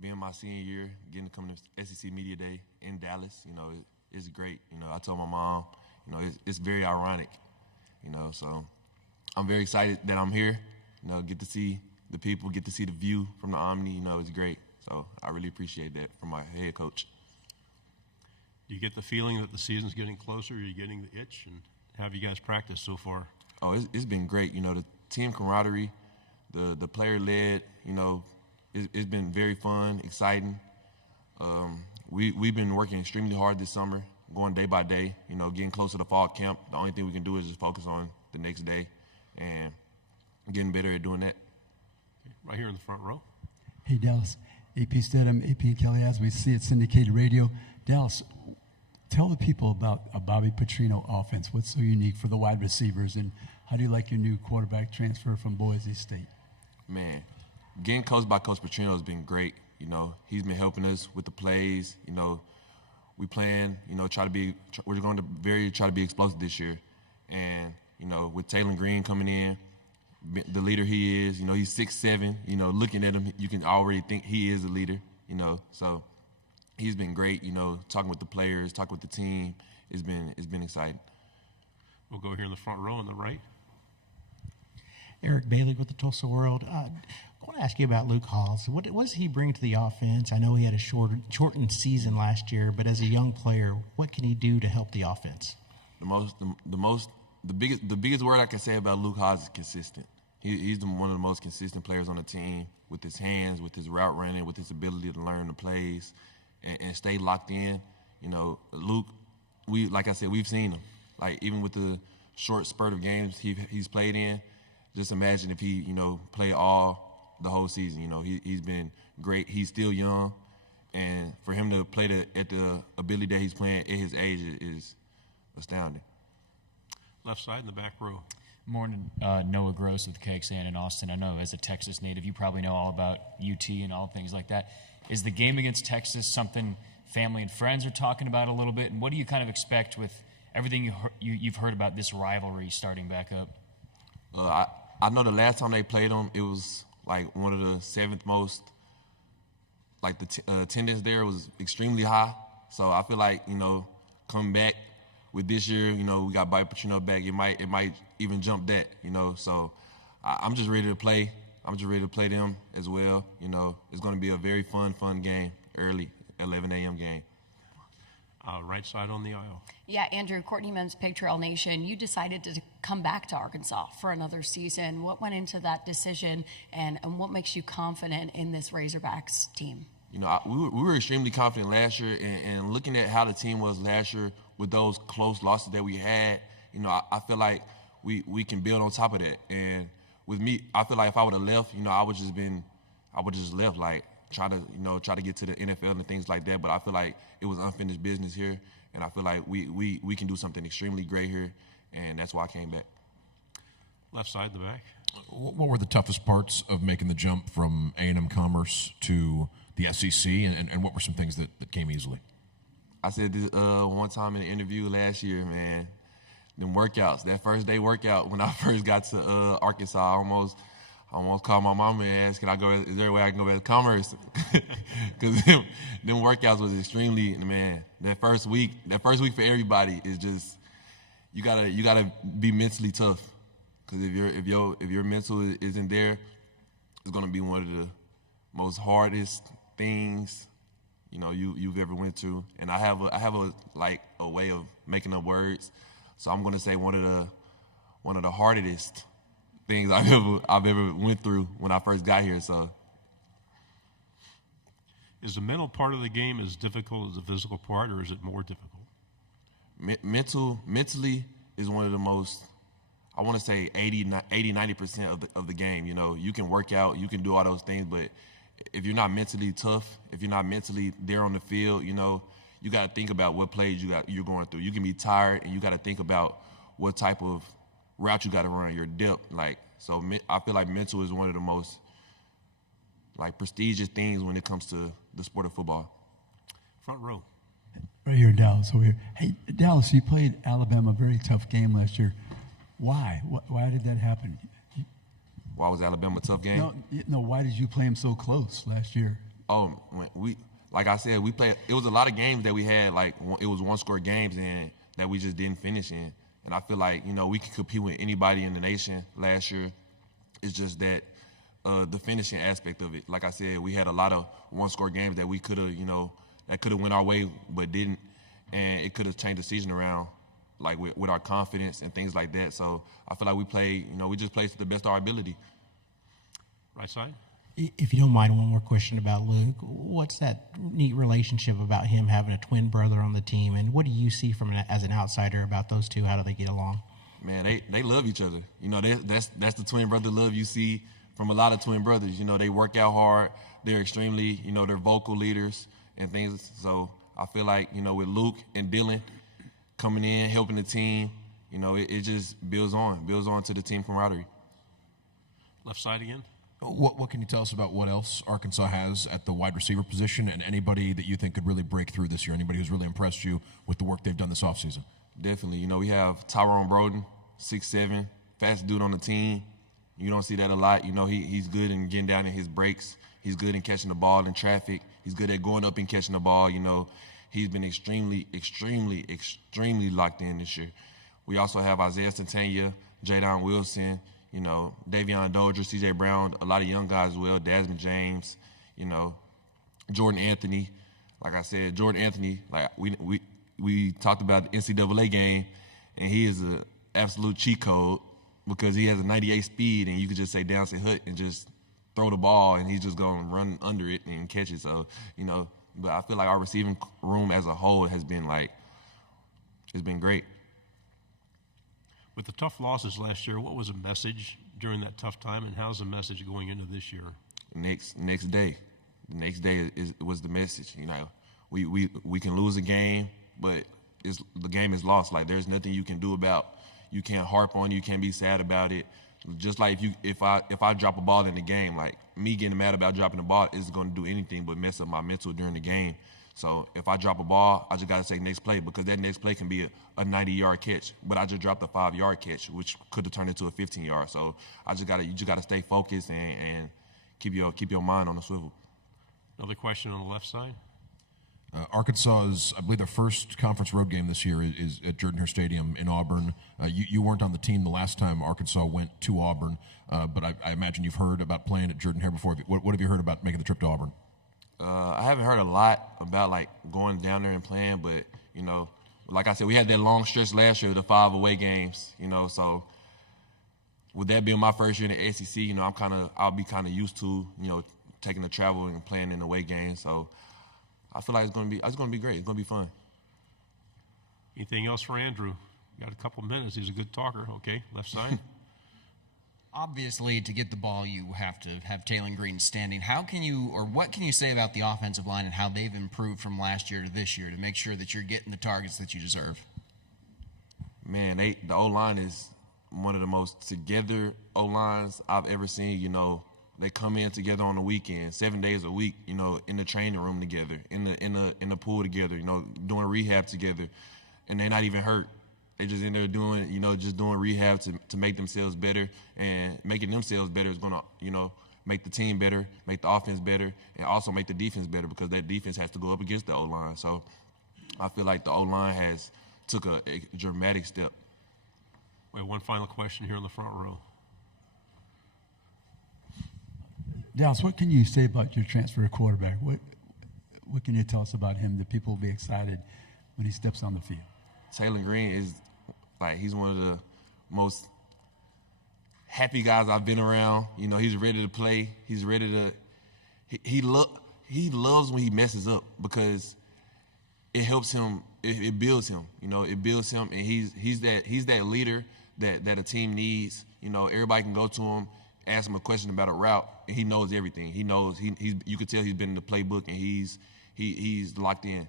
being my senior year, getting to come to SEC Media Day in Dallas, it's great. I told my mom, it's very ironic, so I'm very excited that I'm here, get to see the people, get to see the view from the Omni, it's great. So I really appreciate that from my head coach. Do you get the feeling that the season's getting closer? Are you getting the itch? And how have you guys practiced so far? Oh, it's been great. The team camaraderie, the player-led, it's been very fun, exciting. We've been working extremely hard this summer, going day by day, getting closer to fall camp. The only thing we can do is just focus on the next day and getting better at doing that. Right here in the front row. Hey, Dallas. AP Stedham, AP and Kelly, as we see at syndicated radio. Dallas, tell the people about a Bobby Petrino offense. What's so unique for the wide receivers, and how do you like your new quarterback transfer from Boise State? Man, getting coached by Coach Petrino has been great. He's been helping us with the plays. We plan, we're going to try to be explosive this year. And, with Taylor Green coming in, the leader he is, he's 6'7", looking at him, you can already think he is a leader, so he's been great, talking with the players, talking with the team. It's been exciting. We'll go here in the front row on the right. Eric Bailey with the Tulsa World. I want to ask you about Luke Hogs. What does he bring to the offense? I know he had a shortened season last year, but as a young player, what can he do to help the offense? The biggest word I can say about Luke Hogs is consistent. He's one of the most consistent players on the team with his hands, with his route running, with his ability to learn the plays and stay locked in. Luke, like I said, we've seen him. Like, even with the short spurt of games he's played in, just imagine if he, played the whole season. He's been great. He's still young, and for him to play at the ability that he's playing at his age is astounding. Left side in the back row. Morning, Noah Gross with KXAN in Austin. I know as a Texas native, you probably know all about UT and all things like that. Is the game against Texas something family and friends are talking about a little bit? And what do you kind of expect with everything you've heard about this rivalry starting back up? I know the last time they played them, it was like one of the seventh most. Like the attendance there was extremely high. So I feel like coming back with this year, we got Bobby Petrino back. It might even jump that, So I'm just ready to play. I'm just ready to play them as well. It's going to be a very fun game, early 11 a.m. game. Right side on the aisle. Yeah, Andrew, Courtney Mims, Pig Trail Nation, you decided to come back to Arkansas for another season. What went into that decision, and what makes you confident in this Razorbacks team? We were extremely confident last year, and looking at how the team was last year with those close losses that we had, I feel like we can build on top of that. And with me, I feel like if I would have left, I would just left, like try to get to the NFL and things like that. But I feel like it was unfinished business here, and I feel like we can do something extremely great here, and that's why I came back. Left side in the back. What were the toughest parts of making the jump from A&M Commerce to the SEC, and what were some things that came easily? I said this one time in an interview last year, man, them workouts, that first day workout when I first got to Arkansas, I almost called my mama and asked, is there a way I can go back to Commerce? Because them workouts was extremely, man, that first week for everybody is just, you gotta be mentally tough. Because if your mental isn't there, it's gonna be one of the most hardest things you've ever went through. And I have a way of making up words, so I'm gonna say one of the hardest things I've ever went through when I first got here. So, is the mental part of the game as difficult as the physical part, or is it more difficult? Mentally is one of the most. I want to say 80-90% of the game. You can work out, you can do all those things, but if you're not mentally tough, if you're not mentally there on the field, you got to think about what plays you're going through. You can be tired, and you got to think about what type of route you got to run, your depth. So I feel like mental is one of the most prestigious things when it comes to the sport of football. Front row. Right here, Dallas, over here. Hey, Dallas, you played Alabama, a very tough game last year. Why? Why did that happen? Why was Alabama a tough game? No. Why did you play them so close last year? Like I said, we played. It was a lot of games that we had, like it was one-score games, and that we just didn't finish in. And I feel like we could compete with anybody in the nation last year. It's just that the finishing aspect of it. Like I said, we had a lot of one-score games that we could have, that could have went our way, but didn't, and it could have changed the season around, like with our confidence and things like that. So I feel like we played. We just played to the best of our ability. Right side. If you don't mind, one more question about Luke. What's that neat relationship about him having a twin brother on the team, and what do you see as an outsider about those two? How do they get along? Man, they love each other. That's the twin brother love you see from a lot of twin brothers. They work out hard. They're extremely, they're vocal leaders and things. So I feel like, with Luke and Dylan coming in, helping the team, it just builds on to the team camaraderie. Left side again. What can you tell us about what else Arkansas has at the wide receiver position, and anybody that you think could really break through this year? Anybody who's really impressed you with the work they've done this offseason? Definitely. We have Tyrone Broden, 6'7", fast dude on the team. You don't see that a lot. He's good in getting down in his breaks. He's good in catching the ball in traffic. He's good at going up and catching the ball. He's been extremely, extremely, extremely locked in this year. We also have Isaiah Santana, Jadon Wilson, Davion Dozier, C.J. Brown, a lot of young guys as well, Desmond James, Jordan Anthony. Like I said, Jordan Anthony, like we talked about the NCAA game, and he is an absolute cheat code because he has a 98 speed, and you could just say down, say hut, and just throw the ball, and he's just going to run under it and catch it. So, but I feel like our receiving room as a whole has been it's been great. With the tough losses last year, what was the message during that tough time, and how's the message going into this year? Next day. The next day was the message. We can lose a game, but the game is lost. Like, there's nothing you can do about. You can't harp on it. You can't be sad about it. Just like if I drop a ball in the game, like me getting mad about dropping the ball isn't going to do anything but mess up my mental during the game. So if I drop a ball, I just got to say next play, because that next play can be a 90-yard catch, but I just dropped a 5-yard catch, which could have turned into a 15-yard. So you just got to stay focused and keep your mind on the swivel. Another question on the left side. Arkansas's, I believe, their first conference road game this year is at Jordan-Hare Stadium in Auburn. You weren't on the team the last time Arkansas went to Auburn, but I imagine you've heard about playing at Jordan-Hare before. What have you heard about making the trip to Auburn? I haven't heard a lot about going down there and playing, but like I said, we had that long stretch last year, the 5 away games. So with that being my first year in the SEC, I'll be kind of used to taking the travel and playing in away games. So I feel like it's gonna be great. It's gonna be fun. Anything else for Andrew? Got a couple minutes. He's a good talker. Okay, left side. Obviously, to get the ball, you have to have Taylor Green standing. What can you say about the offensive line and how they've improved from last year to this year to make sure that you're getting the targets that you deserve? Man, the O-line is one of the most together O-lines I've ever seen. They come in together on the weekend, 7 days a week, in the training room together, in the pool together, doing rehab together, and they're not even hurt. They just in there doing, just doing rehab to make themselves better, and making themselves better is going to, make the team better, make the offense better, and also make the defense better, because that defense has to go up against the O-line. So I feel like the O-line has took a dramatic step. We have one final question here in the front row. Dallas, what can you say about your transfer quarterback? What can you tell us about him that people will be excited when he steps on the field? Taylor Green is he's one of the most happy guys I've been around. He's ready to play. He's ready to. He loves when he messes up, because it helps him. It builds him. It builds him, and he's that leader that a team needs. Everybody can go to him, ask him a question about a route, and he knows everything. He knows you could tell he's been in the playbook, and he's locked in.